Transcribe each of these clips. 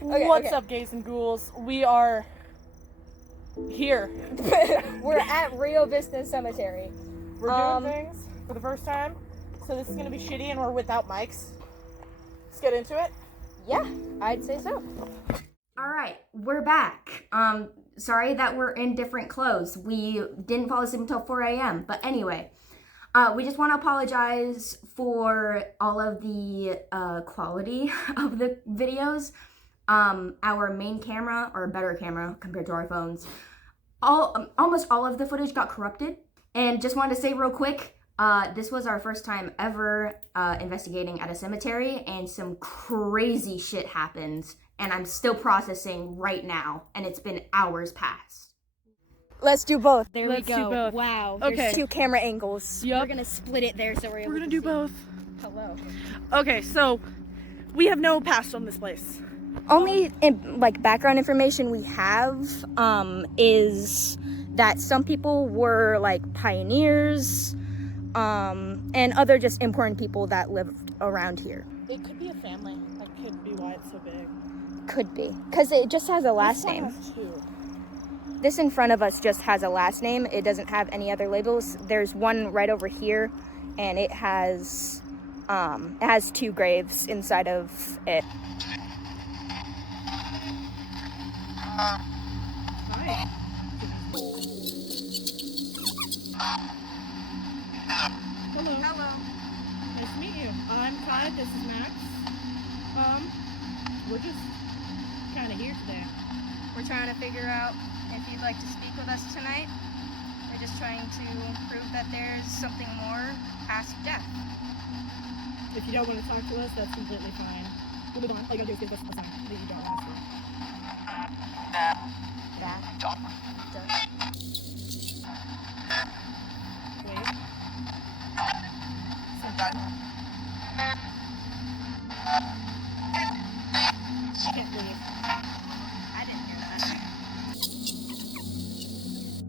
What's up, gays and ghouls? We are here. We're at Rio Vista Cemetery. We're doing things for the first time, so this is gonna be shitty, and we're without mics. Let's get into it. Yeah, I'd say so. All right, we're back. Sorry that we're in different clothes. We didn't fall asleep until 4 a.m. But anyway, we just want to apologize for all of the quality of the videos. Our main camera, or a better camera compared to our phones, almost all of the footage got corrupted. And just wanted to say real quick, this was our first time ever investigating at a cemetery, and some crazy shit happened, and I'm still processing right now, and it's been hours past. Let's do both. There Let's we do go. both. Wow. Okay. There's 2 camera angles. Yep. We're gonna split it there so we're able We're gonna to do see. both. Hello. Okay, so we have no past on this place. Only background information we have is that some people were like pioneers and other just important people that lived around here. It could be a family. That could be why it's so big. Could be, because it just has a last This one name. has 2. This in front of us just has a last name. It doesn't have any other labels. There's one right over here, and it has 2 graves inside of it. Hi. Hello. Hello. Nice to meet you. I'm Kai. This is Max. We're just kind of here today. We're trying to figure out if you'd like to speak with us tonight. We're just trying to prove that there's something more past death. If you don't want to talk to us, that's completely fine. We'll move on. All you gotta do is give us a sign that you don't want to see. Wait. Something. I can't leave. I didn't hear that.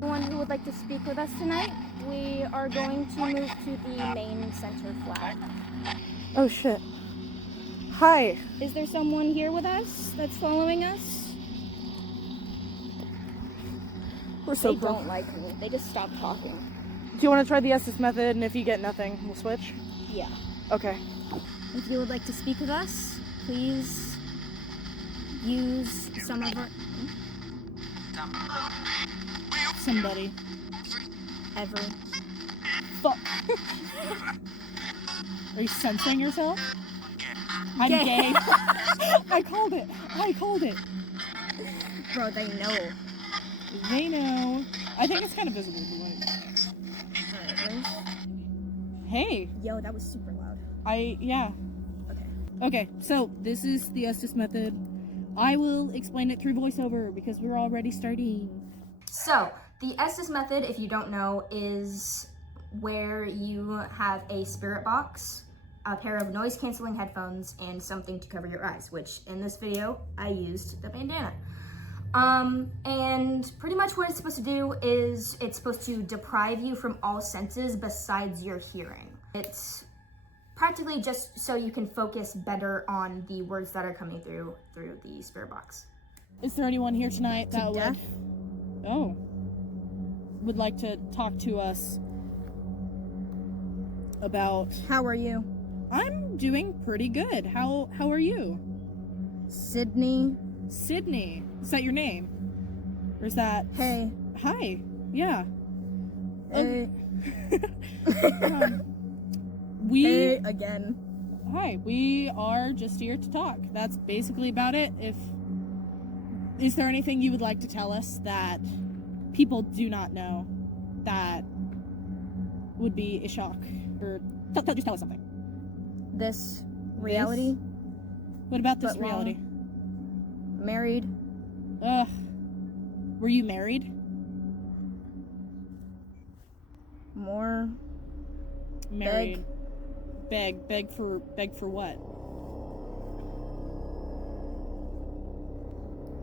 Anyone who would like to speak with us tonight, we are going to move to the main center flag. Oh shit. Hi. Is there someone here with us that's following us? We're so They don't like me. They just stopped talking. Do you want to try the Estes method, and if you get nothing, we'll switch? Yeah. Okay. If you would like to speak with us, please use some of our... Somebody. Every... Fuck. Are you censoring yourself? I'm gay. I called it. Bro, they know. They know. I think it's kind of visible, but like... Hey. Yo, that was super loud. Yeah. Okay, so this is the Estes method. I will explain it through voiceover because we're already starting. So, the Estes method, if you don't know, is where you have a spirit box, a pair of noise-canceling headphones, and something to cover your eyes, which in this video, I used the bandana. And pretty much what it's supposed to do is it's supposed to deprive you from all senses besides your hearing. It's practically just so you can focus better on the words that are coming through the spirit box. Is there anyone here tonight that would like to talk to us about... How are you? I'm doing pretty good. How are you? Sydney. Sydney. Is that your name? Or is that... Hey. Hi. Yeah. Hey. We... again. Hi. We are just here to talk. That's basically about it. Is there anything you would like to tell us that people do not know that would be a shock? Or just tell us something. This reality. What about this But reality? Married. Ugh. Were you married? More. Married. Beg for what?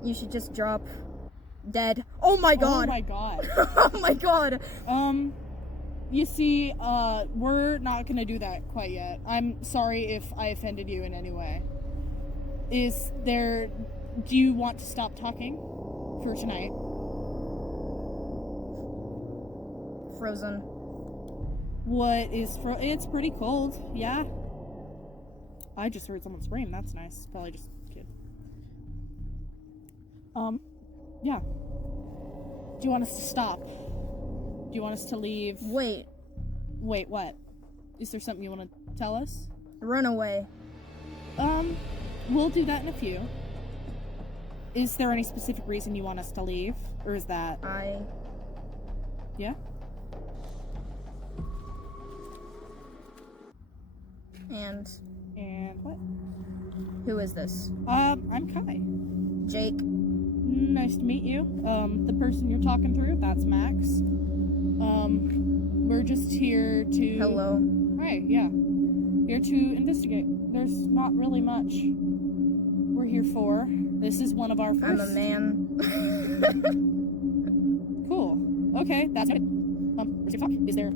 You should just drop dead. Oh my god. Oh my god. Oh my god. You see, we're not gonna do that quite yet. I'm sorry if I offended you in any way. Do you want to stop talking for tonight? Frozen. What is it's pretty cold, yeah. I just heard someone scream, that's nice. Probably just a kid. Yeah. Do you want us to stop? Do you want us to leave? Wait. Wait, what? Is there something you want to tell us? Run away. We'll do that in a few. Is there any specific reason you want us to leave? Or is that... Yeah? And what? who is this? I'm Kai. Jake. Nice to meet you. The person you're talking through, that's Max. We're just here to... Hello. Hi, yeah. Here to investigate. There's not really much we're here for. This is one of our first... I'm a man. Cool. Okay, that's it. Where's your talk? Is there...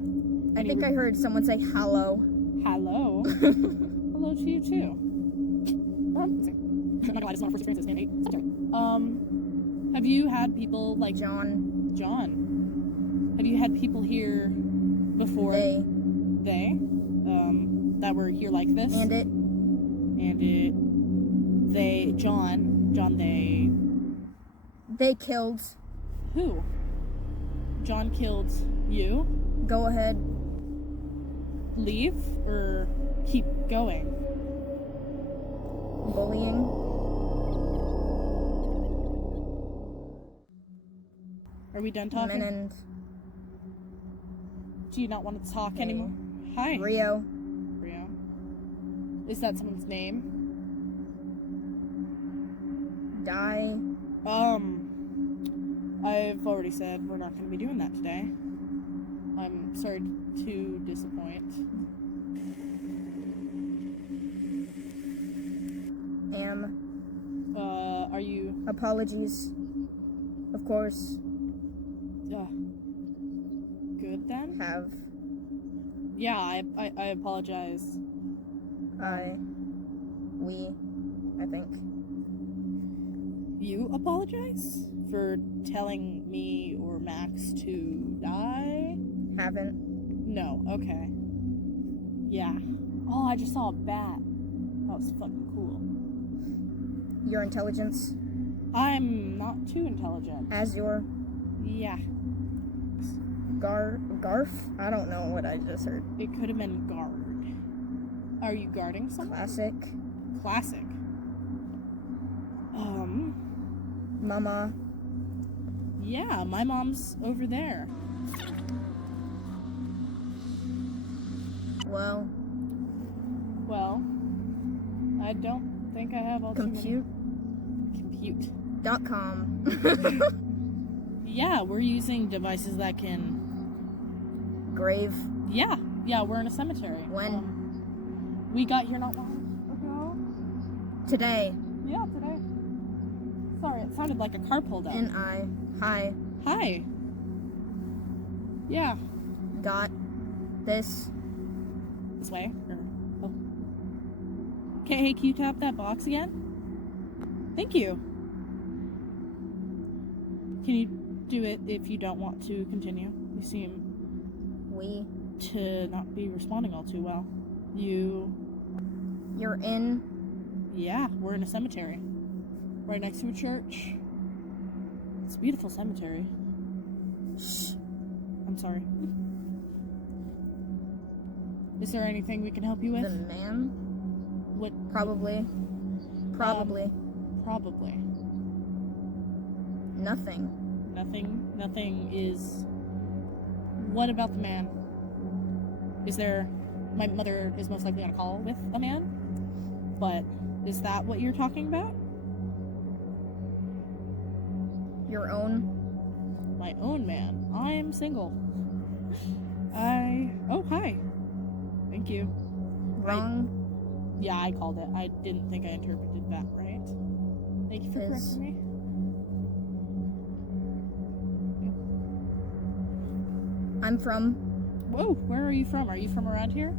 I think I heard someone say hello. Hello? Hello to you, too. I'm not gonna lie, this is one of our first experiences in a cemetery. Have you had people like... John. Have you had people here before? They. That were here like this? They killed. Who? John killed you? Go ahead. Leave or keep going? Bullying. Are we done talking? And do you not want to talk anymore? Hi. Rio. Is that someone's name? Die. I've already said we're not going to be doing that today. I'm sorry to disappoint. Are you... Apologies. Of course. Good then? Have. Yeah, I apologize. I think. You apologize? For telling me or Max to die? Haven't. No, okay. Yeah. Oh, I just saw a bat. That was fucking cool. Your intelligence? I'm not too intelligent. As your... Yeah. Garf? I don't know what I just heard. It could have been guard. Are you guarding someone? Classic. Mama. Yeah, my mom's over there. Well, I don't think I have all compute. Compute.com. Yeah, we're using devices that can... Grave. Yeah, we're in a cemetery. When? We got here not long ago. Today. Yeah, today. Sorry, it sounded like a car pulled up. Hi. Hi. Yeah. Got this. This way? Oh. Okay, hey, can you tap that box again? Thank you. Can you do it if you don't want to continue? You seem to not be responding all too well. You're in? Yeah, we're in a cemetery. Right next to a church. It's a beautiful cemetery. Shh. I'm sorry. Is there anything we can help you with? The man? What? Probably. Probably. Nothing. Nothing is... What about the man? My mother is most likely on a call with a man, but is that what you're talking about? Your own? My own man. I am single. Oh, hi. Thank you. Wrong? Yeah, I called it. I didn't think I interpreted that right. Thank you for correcting me. I'm from Whoa, where are you from? Are you from around here?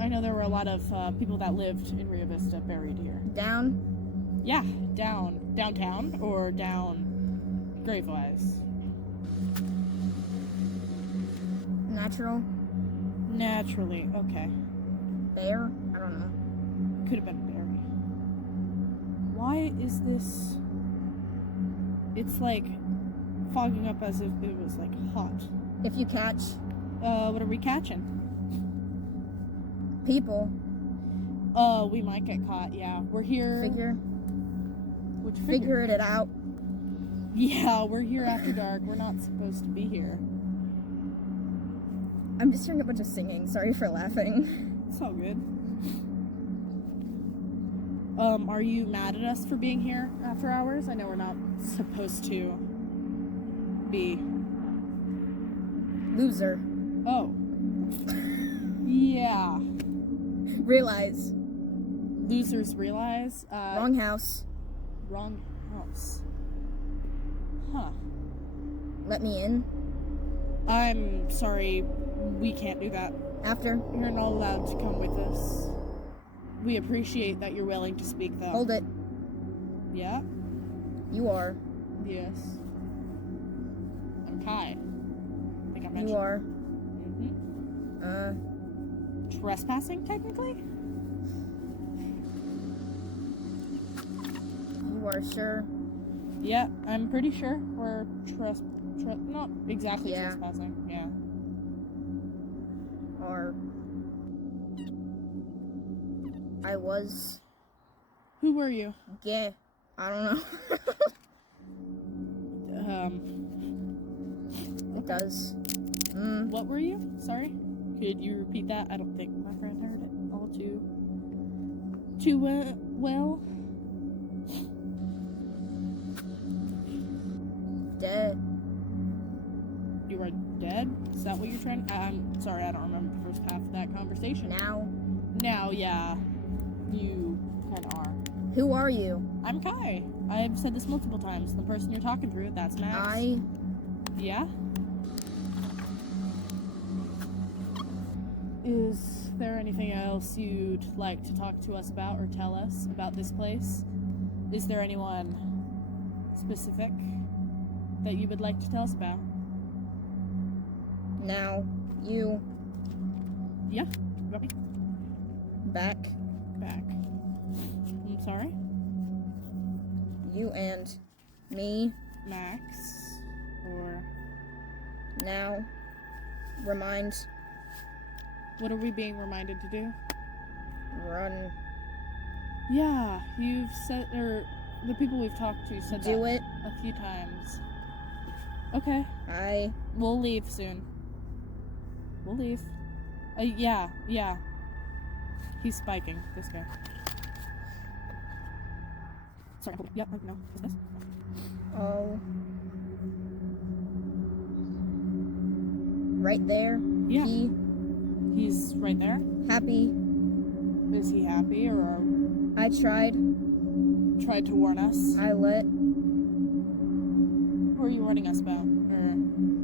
I know there were a lot of people that lived in Rio Vista buried here. Down? Yeah, downtown or down grave-wise. Natural? Naturally, okay. Bear? I don't know. Could have been a berry. Why is this? It's like fogging up as if it was like hot. If you catch What are we catching? people, We might get caught. Yeah, we're here. Which figure? figure it out. Yeah, we're here after dark. We're not supposed to be here. I'm just hearing a bunch of singing. Sorry for laughing. It's all good. Are you mad at us for being here after hours? I know we're not supposed to be. Loser. Oh. Yeah. Realize. Losers realize. Wrong house. Wrong house. Huh. Let me in. I'm sorry. We can't do that. After. You're not allowed to come with us. We appreciate that you're willing to speak, though. Hold it. Yeah? You are. Yes. I'm Kai. I think I mentioned. You are. Mm-hmm. Trespassing, technically? You are sure. Yeah, I'm pretty sure we're not exactly Yeah. trespassing. Yeah. Or. I was. Who were you? Yeah. I don't know. It does. What were you? Sorry? Could you repeat that? I don't think my friend heard it all too well. Dead. You are dead? Is that what you're trying? I'm sorry, I don't remember the first half of that conversation. Now, yeah, you kind of are. Who are you? I'm Kai. I've said this multiple times. The person you're talking through, that's Max. Yeah? Is there anything else you'd like to talk to us about or tell us about this place? Is there anyone specific that you would like to tell us about? Now. You. Yeah? You got me? Back. I'm sorry? You and me. Max? Or Now. Remind. what are we being reminded to do? Run. Yeah, you've said, or the people we've talked to said Do that it. a few times. Okay, I. we'll leave soon. We'll leave. Yeah. He's spiking, this guy. Sorry, hold on. Yep, no, what's this? Oh. Right there. Yeah. He's right there. Happy. Is he happy, or I tried. tried to warn us? I let. Who are you warning us about?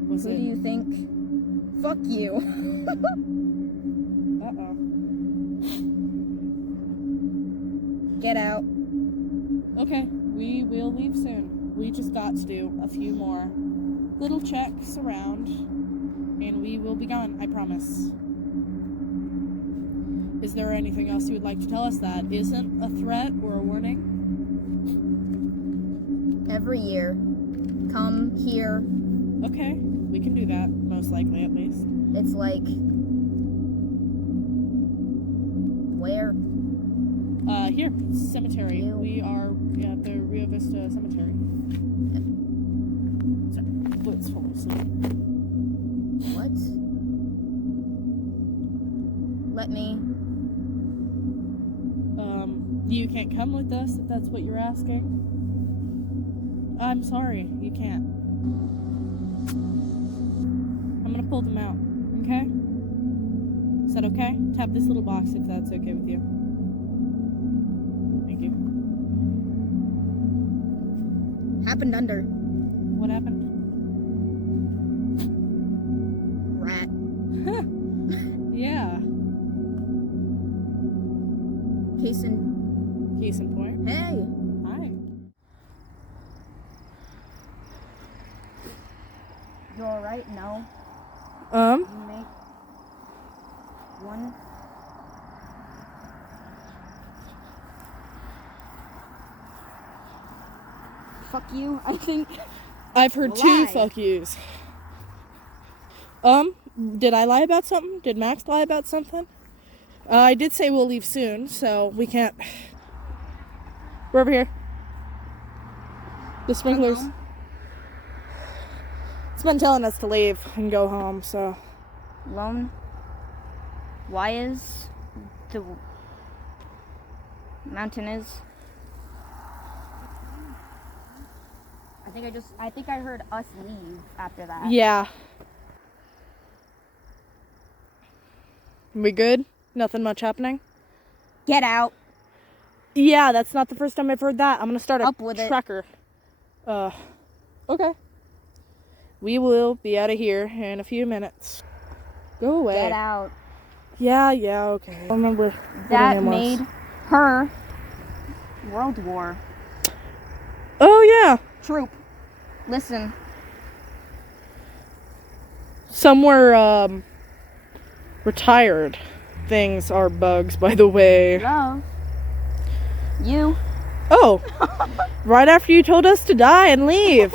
Was Who it? do you think? Fuck you. Uh-oh. Get out. Okay, we will leave soon. We just got to do a few more little checks around, and we will be gone, I promise. Is there anything else you would like to tell us that isn't a threat or a warning? Every year. Come here. Okay, we can do that, most likely at least. It's like. Where? Here, cemetery. You. We are at the Rio Vista Cemetery. Sorry, Blitz full of sleep. What? Let me. You can't come with us if that's what you're asking. I'm sorry, you can't. I'm gonna pull them out, okay? Is that okay? Tap this little box if that's okay with you. Thank you. Happened under. What happened? You alright? No. You make one. Fuck you, I think. I've heard two fuck yous. Did I lie about something? Did Max lie about something? I did say we'll leave soon, so we can't. We're over here. The sprinklers. It's been telling us to leave and go home, so. Lone. Why is the mountain is? I think I heard us leave after that. Yeah. We good? Nothing much happening? Get out. Yeah, that's not the first time I've heard that. I'm gonna start a Up with it. tracker. Okay. We will be out of here in a few minutes. Go away. Get out. Yeah, okay. I don't remember what her That name was. made her World War Oh, yeah. troop. Listen. Some were, retired. Things are bugs, by the way. Love. You. Oh, right after you told us to die and leave.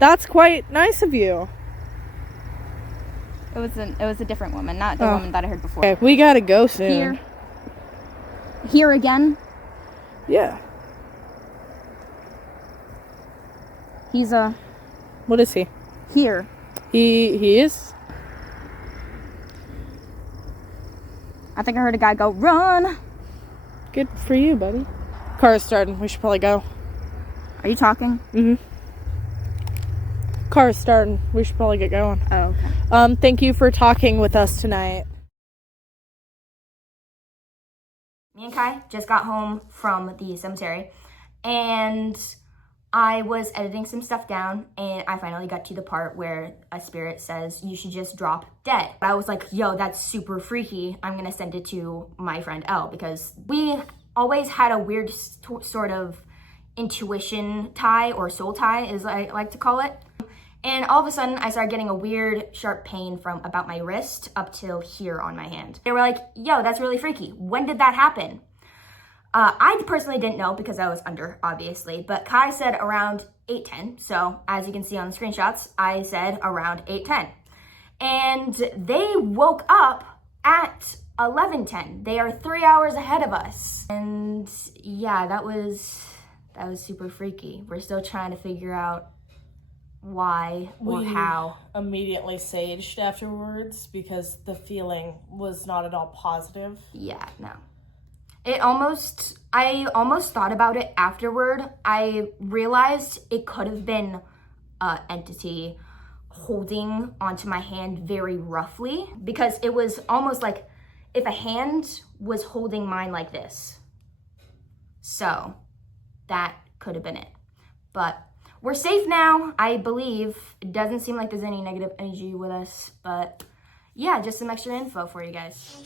That's quite nice of you. It was a different woman, not the woman that I heard before. Okay, we gotta go soon. Here again. Yeah. He's What is he? here. He is? I think I heard a guy go, run! Good for you, buddy. Car's starting. We should probably go. Are you talking? Mm-hmm. Car's starting. We should probably get going. Oh, okay. Thank you for talking with us tonight. Me and Kai just got home from the cemetery, and I was editing some stuff down, and I finally got to the part where a spirit says, you should just drop dead. I was like, yo, that's super freaky. I'm gonna send it to my friend Elle, because we always had a weird sort of intuition tie, or soul tie, as I like to call it. And all of a sudden, I started getting a weird, sharp pain from about my wrist up till here on my hand. They were like, yo, that's really freaky. When did that happen? I personally didn't know because I was under, obviously, but Kai said around 8:10. So as you can see on the screenshots, I said around 8:10. And they woke up at 11:10. They are 3 hours ahead of us. And yeah, that was super freaky. We're still trying to figure out why or how. Immediately saged afterwards because the feeling was not at all positive. Yeah, no. I almost thought about it afterward. I realized it could have been an entity holding onto my hand very roughly, because it was almost like if a hand was holding mine like this. So that could have been it. But we're safe now, I believe. It doesn't seem like there's any negative energy with us, but yeah, just some extra info for you guys.